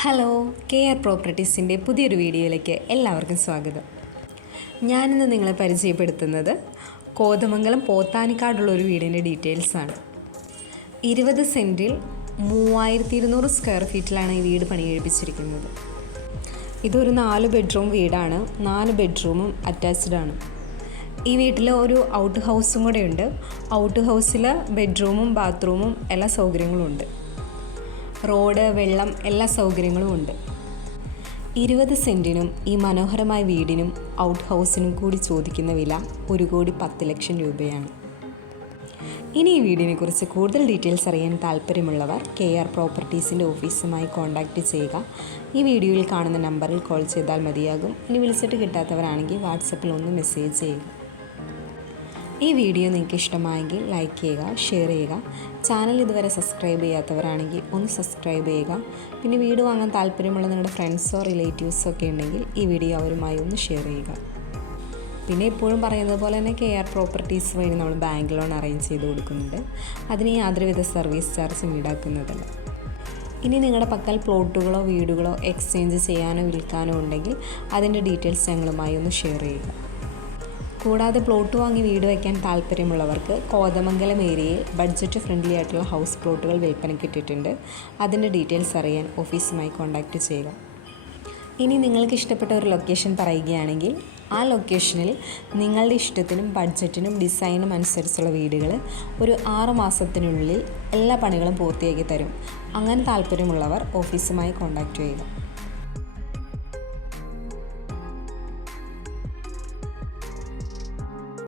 Hello K R പ്രോപ്പർട്ടീസിന്റെ പുതിയൊരു വീഡിയോയിലേക്ക് എല്ലാവർക്കും സ്വാഗതം. ഞാനിന്ന് നിങ്ങളെ പരിചയപ്പെടുത്തുന്നത് കോതമംഗലം പോത്താനിക്കാടുള്ള ഒരു വീടിന്റെ ഡീറ്റെയിൽസാണ് ഇരുപത് സെന്റിൽ മൂവായിരത്തി ഇരുന്നൂറ് സ്ക്വയർ ഫീറ്റിലാണ് ഈ വീട് പണി കഴിപ്പിച്ചിരിക്കുന്നത് ഇതൊരു നാല് ബെഡ്റൂം വീടാണ്. നാല് ബെഡ്റൂമും അറ്റാച്ച്ഡ് ആണ്. ഈ വീട്ടിൽ ഒരു ഔട്ട് ഹൗസും കൂടെ ഉണ്ട്. ഔട്ട് ഹൗസിൽ ബെഡ്റൂമും ബാത്റൂമും എല്ലാ സൗകര്യങ്ങളും ഉണ്ട്. റോഡ് വെള്ളം എല്ലാ സൗകര്യങ്ങളും ഉണ്ട്. ഇരുപത് സെന്റിനും ഈ മനോഹരമായ വീടിനും ഔട്ട് ഹൗസിനും കൂടി ചോദിക്കുന്ന വില ഒരു കോടി പത്ത് ലക്ഷം രൂപയാണ്. ഇനി ഈ വീടിനെ കുറിച്ച് കൂടുതൽ ഡീറ്റെയിൽസ് അറിയാൻ താല്പര്യമുള്ളവർ കെ ആർ പ്രോപ്പർട്ടീസിന്റെ ഓഫീസുമായി കോൺടാക്റ്റ് ചെയ്യുക. ഈ വീഡിയോയിൽ കാണുന്ന നമ്പറിൽ കോൾ ചെയ്താൽ മതിയാകും. ഇനി വിളിച്ചിട്ട് കിട്ടാത്തവരാണെങ്കിൽ വാട്സപ്പിൽ ഒന്ന് മെസ്സേജ് ചെയ്യുക. ഈ വീഡിയോ നിങ്ങൾക്ക് ഇഷ്ടമായെങ്കിൽ ലൈക്ക് ചെയ്യുക ഷെയർ ചെയ്യുക. ചാനൽ ഇതുവരെ സബ്സ്ക്രൈബ് ചെയ്യാത്തവരാണെങ്കിൽ ഒന്ന് സബ്സ്ക്രൈബ് ചെയ്യുക. പിന്നെ വീട് വാങ്ങാൻ താല്പര്യമുള്ള നിങ്ങളുടെ ഫ്രണ്ട്സോ റിലേറ്റീവ്സോ ഒക്കെ ഉണ്ടെങ്കിൽ ഈ വീഡിയോ അവരുമായി ഒന്ന് ഷെയർ ചെയ്യുക. പിന്നെ ഇപ്പോഴും പറയുന്നത് പോലെ തന്നെ കെ ആർ പ്രോപ്പർട്ടീസ് വഴി നമ്മൾ ബാങ്ക് ലോൺ അറേഞ്ച് ചെയ്ത് കൊടുക്കുന്നുണ്ട്. അതിന് യാതൊരുവിധ സർവീസ് ചാർജും ഈടാക്കുന്നതല്ല. ഇനി നിങ്ങളുടെ പക്കൽ പ്ലോട്ടുകളോ വീടുകളോ എക്സ്ചേഞ്ച് ചെയ്യാനോ വിൽക്കാനോ ഉണ്ടെങ്കിൽ അതിന്റെ ഡീറ്റെയിൽസ് ഞങ്ങളുമായി ഒന്ന് ഷെയർ ചെയ്യുക. കൂടാതെ പ്ലോട്ട് വാങ്ങി വീട് വയ്ക്കാൻ താല്പര്യമുള്ളവർക്ക് കോതമംഗലം ഏരിയയിൽ ബഡ്ജറ്റ് ഫ്രണ്ട്ലി ആയിട്ടുള്ള ഹൗസ് പ്ലോട്ടുകൾ വിൽപ്പനയ്ക്ക് ഇട്ടിട്ടുണ്ട് അതിന്റെ ഡീറ്റെയിൽസ് അറിയാൻ ഓഫീസുമായി കോൺടാക്റ്റ് ചെയ്യുക. ഇനി നിങ്ങൾക്ക് ഇഷ്ടപ്പെട്ട ഒരു ലൊക്കേഷൻ പറയുകയാണെങ്കിൽ ആ ലൊക്കേഷനിൽ നിങ്ങളുടെ ഇഷ്ടത്തിനും ബഡ്ജറ്റിനും ഡിസൈനും അനുസരിച്ചുള്ള വീടുകൾ ഒരു ആറ് മാസത്തിനുള്ളിൽ എല്ലാ പണികളും പൂർത്തിയാക്കി തരും. അങ്ങനെ താല്പര്യമുള്ളവർ ഓഫീസുമായി കോൺടാക്റ്റ് ചെയ്യുക.